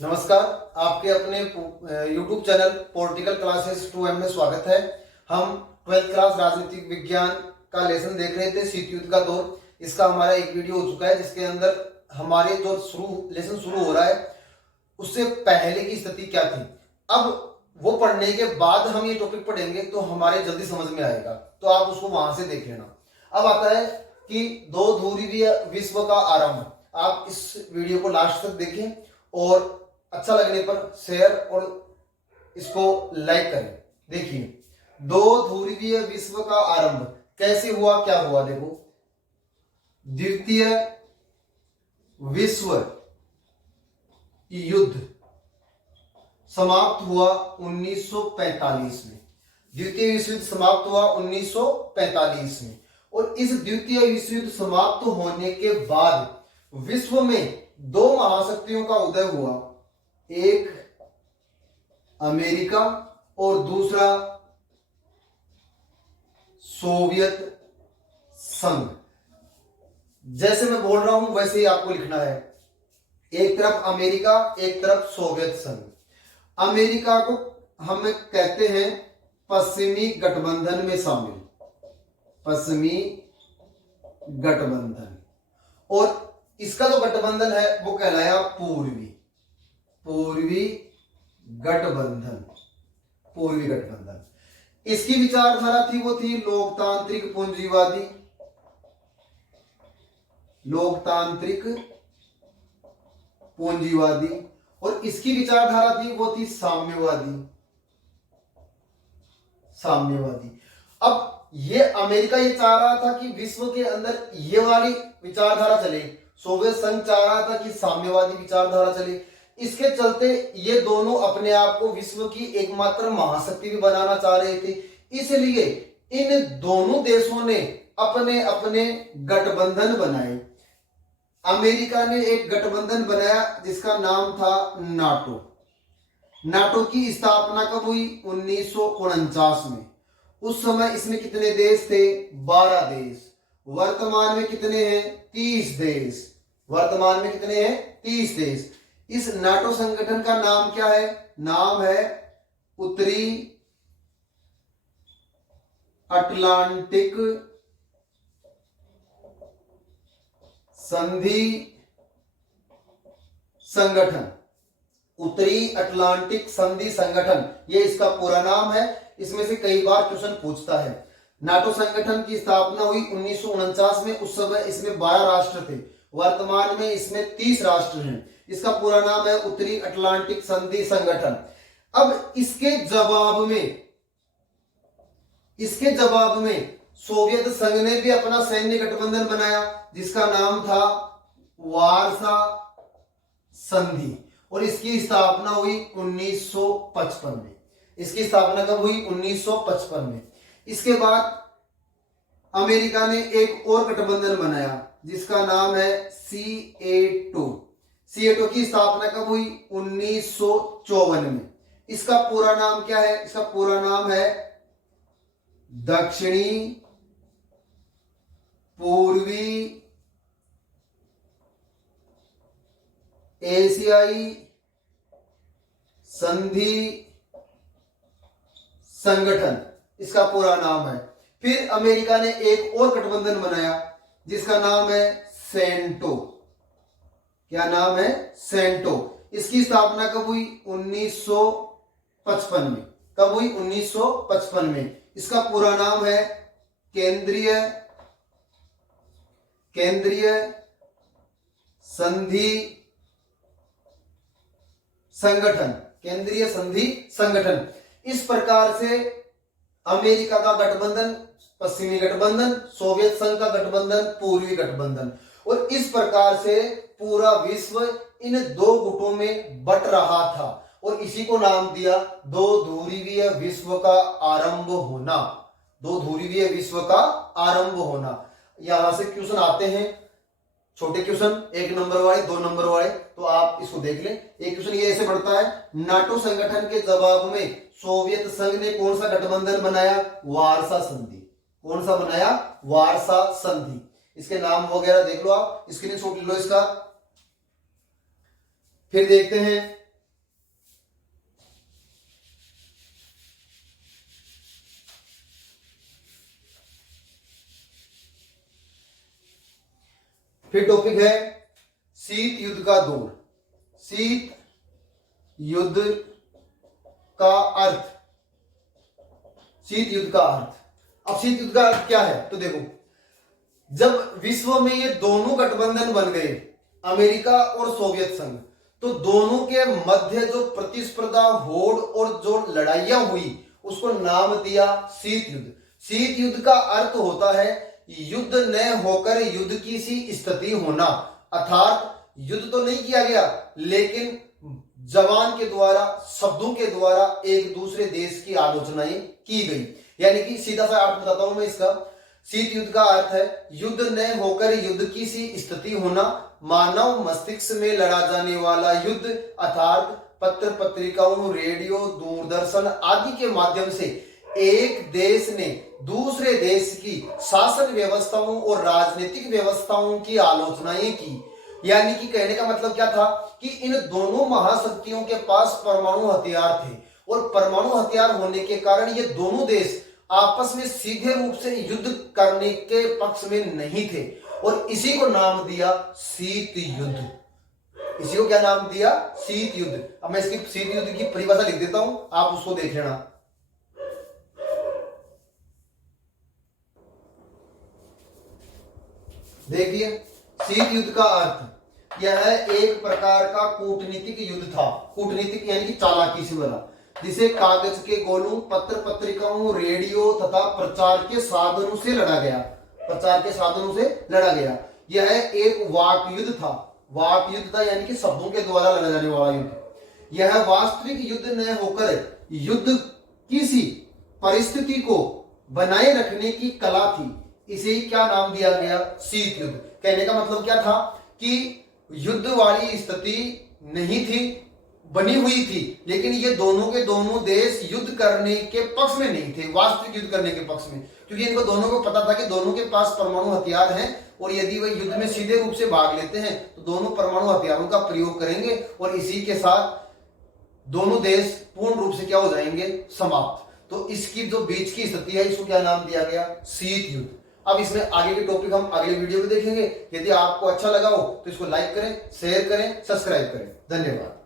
नमस्कार। आपके अपने YouTube channel political classes 2M में स्वागत है। हम 12th क्लास राजनीतिक विज्ञान का लेसन देख रहे थे, शीत युद्ध का दौर। इसका हमारा एक वीडियो हो चुका है जिसके अंदर हमारे जो लेसन शुरू हो रहा है उससे पहले की स्थिति क्या थी। अब वो पढ़ने के बाद हम ये टॉपिक पढ़ेंगे तो हमारे जल्दी समझ में आएगा, तो आप उसको वहां से देख लेना। अब आता है कि दो ध्रुवीय विश्व का आरंभ। आप इस वीडियो को लास्ट तक देखें और अच्छा लगने पर शेयर और इसको लाइक करें। देखिए, दो ध्रुवीय विश्व का आरंभ कैसे हुआ, क्या हुआ। देखो, द्वितीय विश्व युद्ध समाप्त हुआ 1945 में। द्वितीय विश्व युद्ध समाप्त हुआ 1945 में। और इस द्वितीय विश्व युद्ध समाप्त होने के बाद विश्व में दो महाशक्तियों का उदय हुआ, एक अमेरिका और दूसरा सोवियत संघ। जैसे मैं बोल रहा हूं वैसे ही आपको लिखना है। एक तरफ अमेरिका, एक तरफ सोवियत संघ। अमेरिका को हम कहते हैं पश्चिमी गठबंधन में शामिल, पश्चिमी गठबंधन। और इसका जो गठबंधन है वो कहलाया पूर्वी गठबंधन। पूर्वी गठबंधन। इसकी विचारधारा थी वो थी लोकतांत्रिक पूंजीवादी, लोकतांत्रिक पूंजीवादी। और इसकी विचारधारा थी वो थी साम्यवादी, साम्यवादी। अब ये अमेरिका ये चाह रहा था कि विश्व के अंदर ये वाली विचारधारा चले, सोवियत संघ चाह रहा था कि साम्यवादी विचारधारा चले। इसके चलते ये दोनों अपने आप को विश्व की एकमात्र महाशक्ति भी बनाना चाह रहे थे। इसलिए इन दोनों देशों ने अपने अपने गठबंधन बनाए। अमेरिका ने एक गठबंधन बनाया जिसका नाम था नाटो। नाटो की स्थापना कब हुई? 1949 में। उस समय इसमें कितने देश थे? 12 देश। वर्तमान में कितने हैं? 30 देश। वर्तमान में कितने हैं? 30 देश। इस नाटो संगठन का नाम क्या है? नाम है उत्तरी अटलांटिक संधि संगठन। उत्तरी अटलांटिक संधि संगठन, ये इसका पूरा नाम है। इसमें से कई बार क्वेश्चन पूछता है। नाटो संगठन की स्थापना हुई 1949 में। उस समय इसमें 12 राष्ट्र थे। वर्तमान में इसमें 30 राष्ट्र हैं। इसका पूरा नाम है उत्तरी अटलांटिक संधि संगठन। अब इसके जवाब में सोवियत संघ ने भी अपना सैन्य गठबंधन बनाया जिसका नाम था वार्सा संधि। और इसकी स्थापना हुई 1955 में। इसकी स्थापना कब हुई? 1955 में। इसके बाद अमेरिका ने एक और गठबंधन बनाया जिसका नाम है CA2। CA2 की स्थापना कब हुई? 1954 में। इसका पूरा नाम क्या है? इसका पूरा नाम है दक्षिणी पूर्वी एशियाई संधि संगठन, इसका पूरा नाम है। फिर अमेरिका ने एक और गठबंधन बनाया जिसका नाम है सेंटो। क्या नाम है? सेंटो। इसकी स्थापना कब हुई? 1955 में। कब हुई? 1955 में। इसका पूरा नाम है केंद्रीय संधि संगठन। केंद्रीय संधि संगठन। इस प्रकार से अमेरिका का गठबंधन पश्चिमी गठबंधन, सोवियत संघ का गठबंधन पूर्वी गठबंधन। और इस प्रकार से पूरा विश्व इन दो गुटों में बट रहा था और इसी को नाम दिया दो ध्रुवीय विश्व का आरंभ होना। दो ध्रुवीय विश्व का आरंभ होना। यहां से क्वेश्चन आते हैं, छोटे क्वेश्चन, 1 नंबर वाले, 2 नंबर वाले, तो आप इसको देख लें। एक क्वेश्चन ये ऐसे बढ़ता है, नाटो संगठन के जवाब में सोवियत संघ ने कौन सा गठबंधन बनाया? वार्सा संधि। कौन सा बनाया? वार्सा संधि। इसके नाम वगैरह देख लो, आप स्क्रीनशॉट ले लो इसका। फिर देखते हैं फिर टॉपिक है शीत युद्ध का दौर। शीत युद्ध का अर्थ। शीत युद्ध का अर्थ। अब शीत युद्ध का अर्थ क्या है तो देखो, जब विश्व में ये दोनों गठबंधन बन गए, अमेरिका और सोवियत संघ, तो दोनों के मध्य जो प्रतिस्पर्धा, होड़ और जो लड़ाइयां हुई उसको नाम दिया शीत युद्ध। शीत युद्ध का अर्थ होता है युद्ध न होकर युद्ध की सी स्थिति होना, अर्थात युद्ध तो नहीं किया गया लेकिन जवान के द्वारा, शब्दों के द्वारा एक दूसरे देश की आलोचनाएं की गई। यानी कि सीधा सा अर्थ बताता हूं मैं इसका। शीत युद्ध का अर्थ है युद्ध न होकर युद्ध की सी स्थिति होना, मानव मस्तिष्क में लड़ा जाने वाला युद्ध, अर्थात पत्र पत्रिकाओं, रेडियो, दूरदर्शन आदि के माध्यम से एक देश ने दूसरे देश की शासन व्यवस्थाओं और राजनीतिक व्यवस्थाओं की आलोचनाएं की। यानी कि कहने का मतलब क्या था कि इन दोनों महाशक्तियों के पास परमाणु हथियार थे और परमाणु हथियार होने के कारण ये दोनों देश आपस में सीधे रूप से युद्ध करने के पक्ष में नहीं थे और इसी को नाम दिया शीत युद्ध। इसी को क्या नाम दिया? शीत युद्ध। अब मैं इसकी शीत युद्ध की परिभाषा लिख देता हूं, आप उसको देख लेना। देखिए, शीत युद्ध का अर्थ यह एक प्रकार का कूटनीतिक युद्ध था। कूटनीतिक यानी कि चालाकी से वाला, जिसे कागज के गोलों, पत्र पत्रिकाओं, रेडियो तथा प्रचार के साधनों से लड़ा गया। प्रचार के साधनों से लड़ा गया। यह एक वाक युद्ध था। वाक युद्ध था यानी कि शब्दों के द्वारा लड़ा जाने वाला युद्ध। यह वास्तविक युद्ध न होकर युद्ध किसी परिस्थिति को बनाए रखने की कला थी। इसे क्या नाम दिया गया? शीत युद्ध। कहने का मतलब क्या था कि युद्ध वाली स्थिति नहीं थी, बनी हुई थी, लेकिन ये दोनों के दोनों देश युद्ध करने के पक्ष में नहीं थे, वास्तविक युद्ध करने के पक्ष में, क्योंकि इनको दोनों को पता था कि दोनों के पास परमाणु हथियार हैं और यदि वे युद्ध में सीधे रूप से भाग लेते हैं तो दोनों परमाणु हथियारों का प्रयोग करेंगे और इसी के साथ दोनों देश पूर्ण रूप से क्या हो जाएंगे? समाप्त। तो इसकी जो बीच की स्थिति है इसको क्या नाम दिया गया? शीत युद्ध। अब इसमें आगे के टॉपिक हम अगले वीडियो में देखेंगे। यदि आपको अच्छा लगा हो तो इसको लाइक करें, शेयर करें, सब्सक्राइब करें। धन्यवाद।